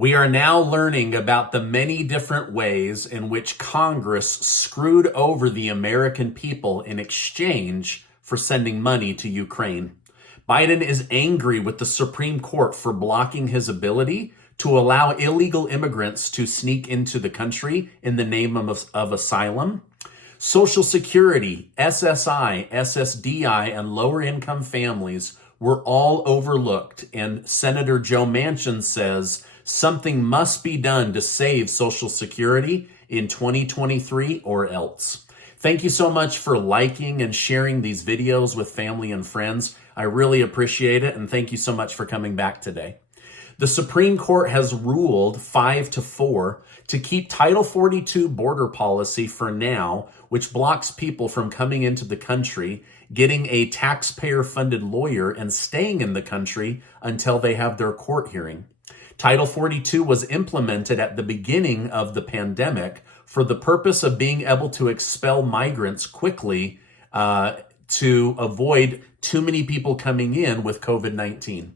We are now learning about the many different ways in which Congress screwed over the American people in exchange for sending money to Ukraine. Biden is angry with the Supreme Court for blocking his ability to allow illegal immigrants to sneak into the country in the name of asylum. Social Security, SSI, SSDI, and lower income families were all overlooked, and Senator Joe Manchin says something must be done to save Social Security in 2023 or else. Thank you so much for liking and sharing these videos with family and friends. I really appreciate it, and thank you so much for coming back today. The Supreme Court has ruled 5-4 to keep Title 42 border policy for now, which blocks people from coming into the country, getting a taxpayer-funded lawyer, and staying in the country until they have their court hearing. Title 42 was implemented at the beginning of the pandemic for the purpose of being able to expel migrants quickly to avoid too many people coming in with COVID-19.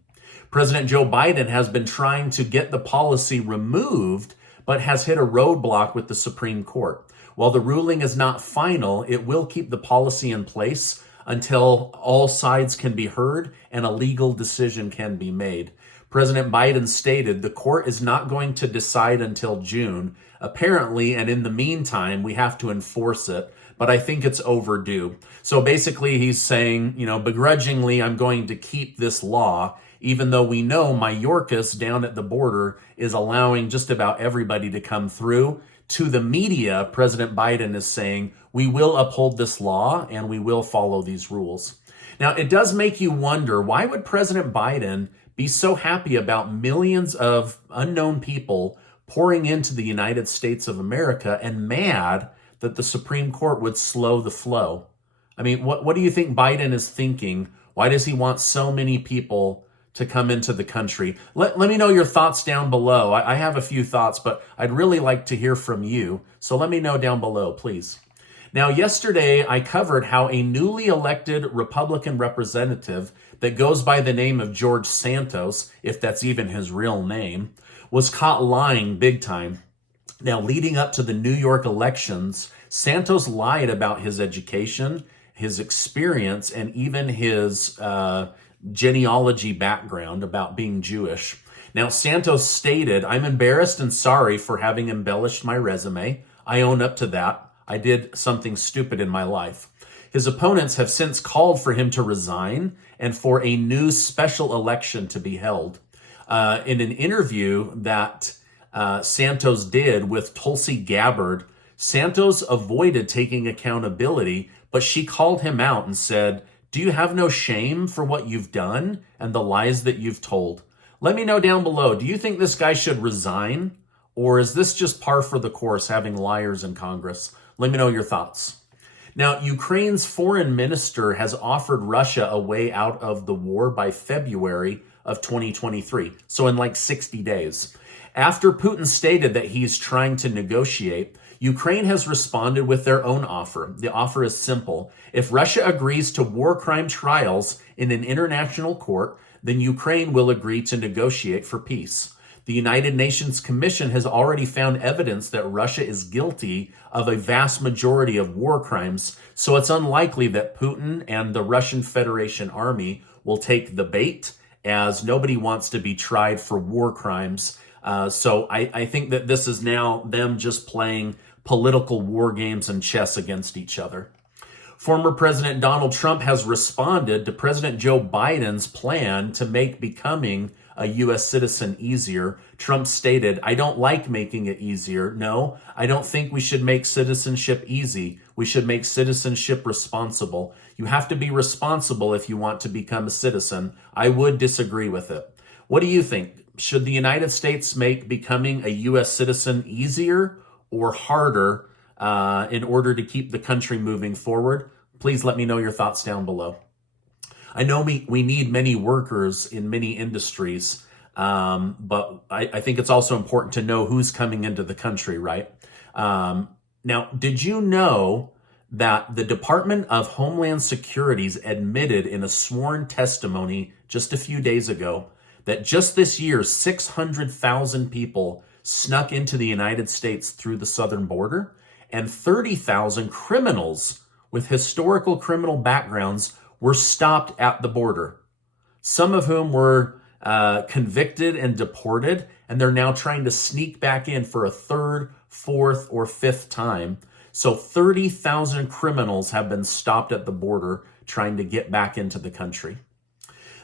President Joe Biden has been trying to get the policy removed, but has hit a roadblock with the Supreme Court. While the ruling is not final, it will keep the policy in place until all sides can be heard and a legal decision can be made. President Biden stated the court is not going to decide until June, apparently, and in the meantime, we have to enforce it, but I think it's overdue. So basically, he's saying, begrudgingly, I'm going to keep this law, even though we know Mayorkas down at the border is allowing just about everybody to come through. To the media, President Biden is saying, we will uphold this law and we will follow these rules. Now, it does make you wonder, why would President Biden be so happy about millions of unknown people pouring into the United States of America and mad that the Supreme Court would slow the flow? I mean, what do you think Biden is thinking? Why does he want so many people to come into the country? Let me know your thoughts down below. I have a few thoughts, but I'd really like to hear from you. So let me know down below, please. Now, yesterday, I covered how a newly elected Republican representative that goes by the name of George Santos, if that's even his real name, was caught lying big time. Now, leading up to the New York elections, Santos lied about his education, his experience, and even his genealogy background about being Jewish. Now, Santos stated, I'm embarrassed and sorry for having embellished my resume. I own up to that. I did something stupid in my life. His opponents have since called for him to resign and for a new special election to be held. In an interview that Santos did with Tulsi Gabbard, Santos avoided taking accountability, but she called him out and said, do you have no shame for what you've done and the lies that you've told? Let me know down below. Do you think this guy should resign? Or is this just par for the course, having liars in Congress? Let me know your thoughts. Now, Ukraine's foreign minister has offered Russia a way out of the war by February of 2023, so in like 60 days. After Putin stated that he's trying to negotiate, Ukraine has responded with their own offer. The offer is simple. If Russia agrees to war crime trials in an international court, then Ukraine will agree to negotiate for peace. The United Nations Commission has already found evidence that Russia is guilty of a vast majority of war crimes, so it's unlikely that Putin and the Russian Federation Army will take the bait, as nobody wants to be tried for war crimes. So I think that this is now them just playing political war games and chess against each other. Former President Donald Trump has responded to President Joe Biden's plan to make becoming a U.S. citizen easier. Trump stated, I don't like making it easier. No, I don't think we should make citizenship easy. We should make citizenship responsible. You have to be responsible if you want to become a citizen. I would disagree with it. What do you think? Should the United States make becoming a U.S. citizen easier or harder in order to keep the country moving forward? Please let me know your thoughts down below. I know we need many workers in many industries, but I think it's also important to know who's coming into the country, right? Now, did you know that the Department of Homeland Security's admitted in a sworn testimony just a few days ago that just this year, 600,000 people snuck into the United States through the southern border, and 30,000 criminals with historical criminal backgrounds were stopped at the border, some of whom were convicted and deported, and they're now trying to sneak back in for a third, fourth, or fifth time. So 30,000 criminals have been stopped at the border trying to get back into the country.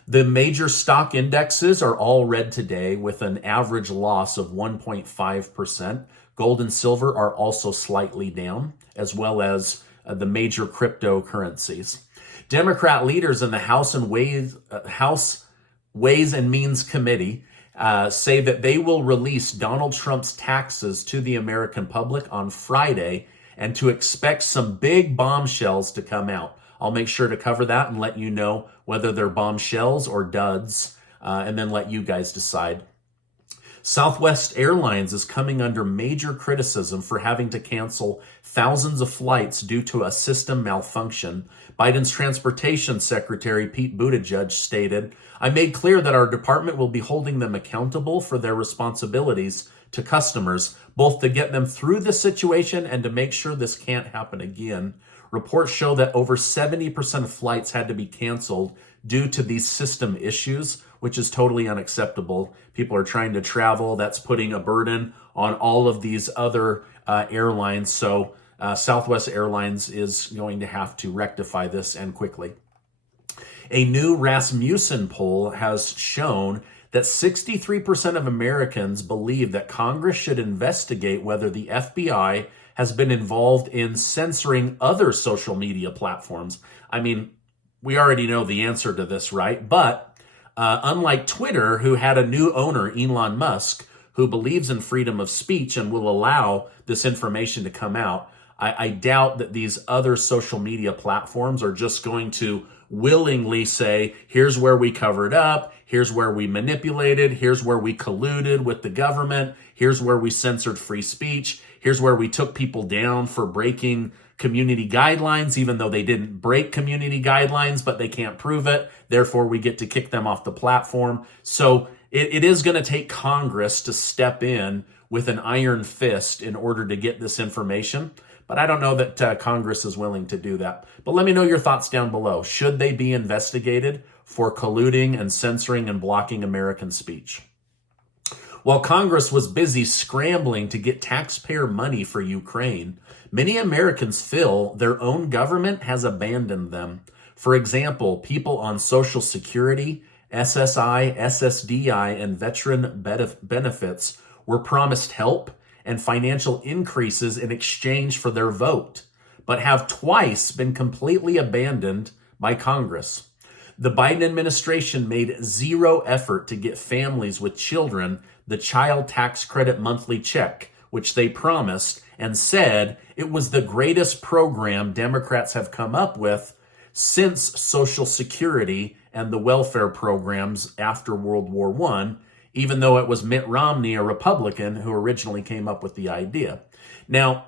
The major stock indexes are all red today with an average loss of 1.5%. Gold and silver are also slightly down, as well as the major cryptocurrencies. Democrat leaders in the House Ways and Means Committee say that they will release Donald Trump's taxes to the American public on Friday and to expect some big bombshells to come out. I'll make sure to cover that and let you know whether they're bombshells or duds, and then let you guys decide. Southwest Airlines is coming under major criticism for having to cancel thousands of flights due to a system malfunction. Biden's Transportation Secretary Pete Buttigieg stated, "I made clear that our department will be holding them accountable for their responsibilities to customers, both to get them through this situation and to make sure this can't happen again." Reports show that over 70% of flights had to be canceled due to these system issues, which is totally unacceptable. People are trying to travel. That's putting a burden on all of these other airlines. So Southwest Airlines is going to have to rectify this, and quickly. A new Rasmussen poll has shown that 63% of Americans believe that Congress should investigate whether the FBI has been involved in censoring other social media platforms. I mean, we already know the answer to this, right? But unlike Twitter, who had a new owner, Elon Musk, who believes in freedom of speech and will allow this information to come out, I doubt that these other social media platforms are just going to willingly say, here's where we covered up, here's where we manipulated, here's where we colluded with the government, here's where we censored free speech, here's where we took people down for breaking community guidelines, even though they didn't break community guidelines, but they can't prove it. Therefore, we get to kick them off the platform. So it is going to take Congress to step in with an iron fist in order to get this information. But I don't know that Congress is willing to do that. But let me know your thoughts down below. Should they be investigated for colluding and censoring and blocking American speech? While Congress was busy scrambling to get taxpayer money for Ukraine, many Americans feel their own government has abandoned them. For example, people on Social Security, SSI, SSDI, and veteran benefits were promised help and financial increases in exchange for their vote, but have twice been completely abandoned by Congress. The Biden administration made zero effort to get families with children the child tax credit monthly check, which they promised and said it was the greatest program Democrats have come up with since Social Security and the welfare programs after World War I, even though it was Mitt Romney, a Republican, who originally came up with the idea. Now,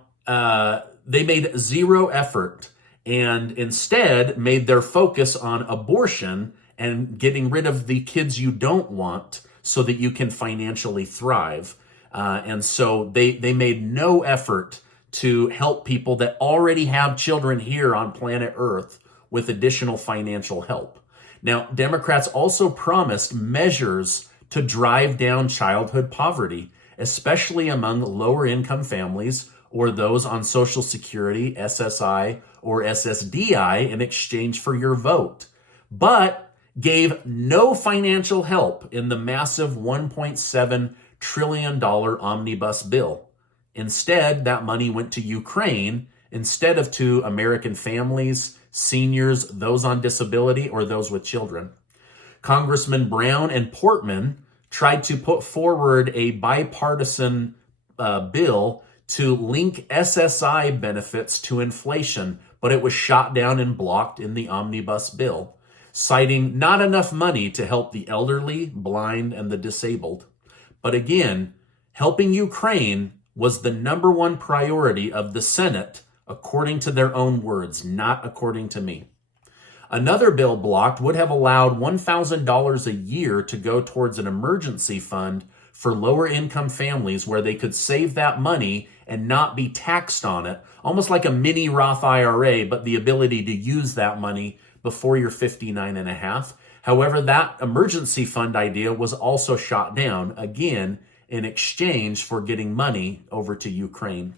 they made zero effort and instead made their focus on abortion and getting rid of the kids you don't want so that you can financially thrive. And so they made no effort to help people that already have children here on planet Earth with additional financial help. Now, Democrats also promised measures to drive down childhood poverty, especially among lower income families or those on Social Security, SSI, or SSDI in exchange for your vote, but gave no financial help in the massive $1.7 trillion omnibus bill. Instead, that money went to Ukraine instead of to American families, seniors, those on disability, or those with children. Congressman Brown and Portman tried to put forward a bipartisan bill to link SSI benefits to inflation, but it was shot down and blocked in the omnibus bill, citing not enough money to help the elderly, blind, and the disabled. But again, helping Ukraine was the number one priority of the Senate, according to their own words, not according to me. Another bill blocked would have allowed $1,000 a year to go towards an emergency fund for lower income families where they could save that money and not be taxed on it, almost like a mini Roth IRA, but the ability to use that money before you're 59 and a half. However, that emergency fund idea was also shot down, again, in exchange for getting money over to Ukraine.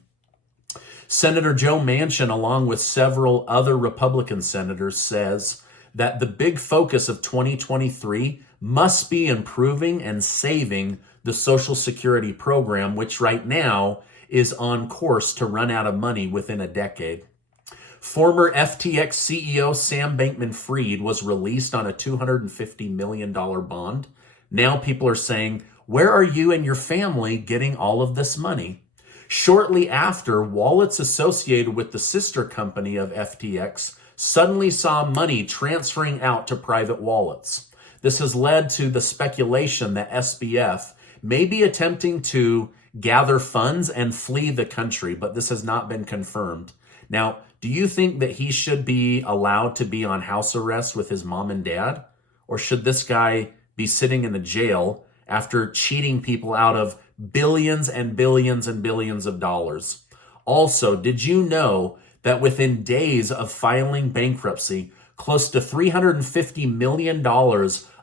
Senator Joe Manchin, along with several other Republican senators, says that the big focus of 2023 must be improving and saving the Social Security program, which right now is on course to run out of money within a decade. Former FTX CEO Sam Bankman-Fried was released on a $250 million bond. Now people are saying, where are you and your family getting all of this money? Shortly after, wallets associated with the sister company of FTX suddenly saw money transferring out to private wallets. This has led to the speculation that SBF may be attempting to gather funds and flee the country, but this has not been confirmed. Now, do you think that he should be allowed to be on house arrest with his mom and dad? Or should this guy be sitting in a jail after cheating people out of billions and billions and billions of dollars? Also, did you know that within days of filing bankruptcy, close to $350 million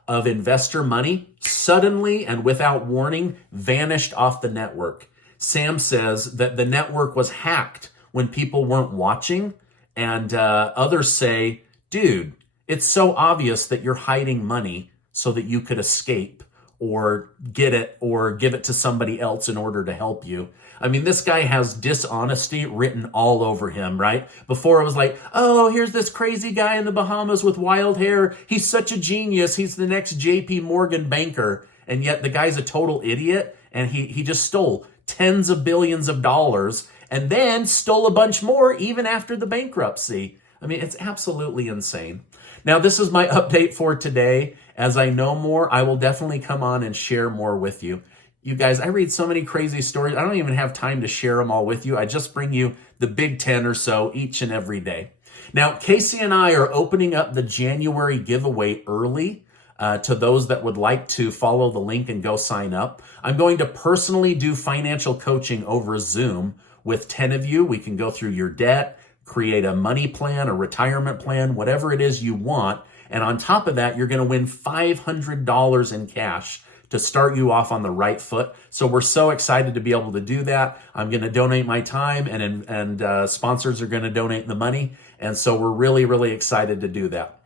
of investor money suddenly and without warning vanished off the network? Sam says that the network was hacked when people weren't watching, and others say, dude, it's so obvious that you're hiding money so that you could escape or get it or give it to somebody else in order to help you. I mean, this guy has dishonesty written all over him, right? Before it was like, oh, here's this crazy guy in the Bahamas with wild hair. He's such a genius. He's the next JP Morgan banker. And yet the guy's a total idiot. And he just stole tens of billions of dollars and then stole a bunch more even after the bankruptcy. I mean, it's absolutely insane. Now, this is my update for today. As I know more, I will definitely come on and share more with you. You guys, I read so many crazy stories. I don't even have time to share them all with you. I just bring you the big 10 or so each and every day. Now, Casey and I are opening up the January giveaway early to those that would like to follow the link and go sign up. I'm going to personally do financial coaching over Zoom with 10 of you. We can go through your debt, create a money plan, a retirement plan, whatever it is you want. And on top of that, you're going to win $500 in cash to start you off on the right foot. So we're so excited to be able to do that. I'm going to donate my time, and sponsors are going to donate the money. And so we're really, really excited to do that.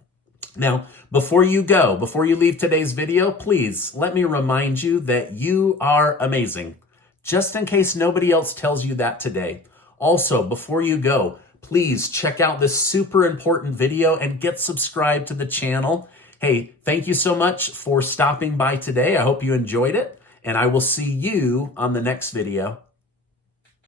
Now, before you leave today's video, please let me remind you that you are amazing, just in case nobody else tells you that today. Also, before you go, please check out this super important video and get subscribed to the channel. Hey, thank you so much for stopping by today. I hope you enjoyed it, and I will see you on the next video.